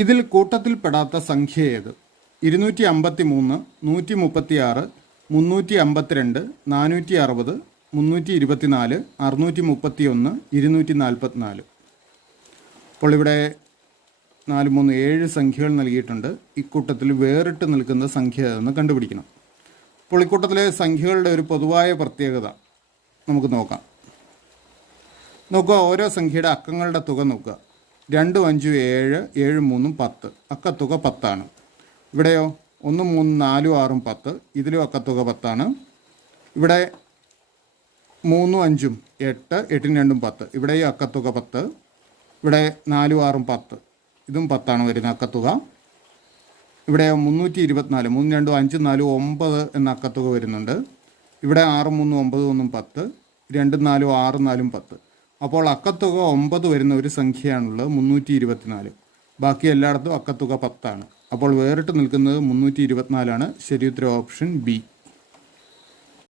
ഇതിൽ കൂട്ടത്തിൽപ്പെടാത്ത സംഖ്യ ഏത്? 253, 136, 352, 460, 324, 631, 244. അപ്പോൾ ഇവിടെ 4, 3, 7 സംഖ്യകൾ നൽകിയിട്ടുണ്ട്. ഇക്കൂട്ടത്തിൽ വേറിട്ട് നിൽക്കുന്ന സംഖ്യ ഏതെന്ന് കണ്ടുപിടിക്കണം. അപ്പോൾ ഇക്കൂട്ടത്തിലെ സംഖ്യകളുടെ ഒരു പൊതുവായ പ്രത്യേകത നമുക്ക് നോക്കാം. നോക്കുക, ഓരോ സംഖ്യയുടെ അക്കങ്ങളുടെ തുക നോക്കുക. 2, 5, 7, 7, 3, 10. അക്കത്തുക 10 ആണ്. ഇവിടെയോ 1, 3, 4, 6, 10. ഇതിലും അക്കത്തുക 10 ആണ്. ഇവിടെ 3, 5, 8, 8, 2, 10. ഇവിടെയും അക്കത്തുക 10. ഇവിടെ 4, 6, 10. ഇതും 10 ആണ് വരുന്ന അക്കത്തുക. ഇവിടെ 324, 3, 2, 5, 4, 9 എന്ന അക്കത്തുക വരുന്നുണ്ട്. ഇവിടെ 6, 3, 9, 1, 10. 2, 4, 6, 4, 10. അപ്പോൾ അക്കത്തുക 9 വരുന്ന ഒരു സംഖ്യയാണുള്ളത്, 324. ബാക്കി എല്ലായിടത്തും അക്കത്തുക 10 ആണ്. അപ്പോൾ വേറിട്ട് നിൽക്കുന്നത് 324 ആണ്. ശരിയുത്തരം ഓപ്ഷൻ ബി.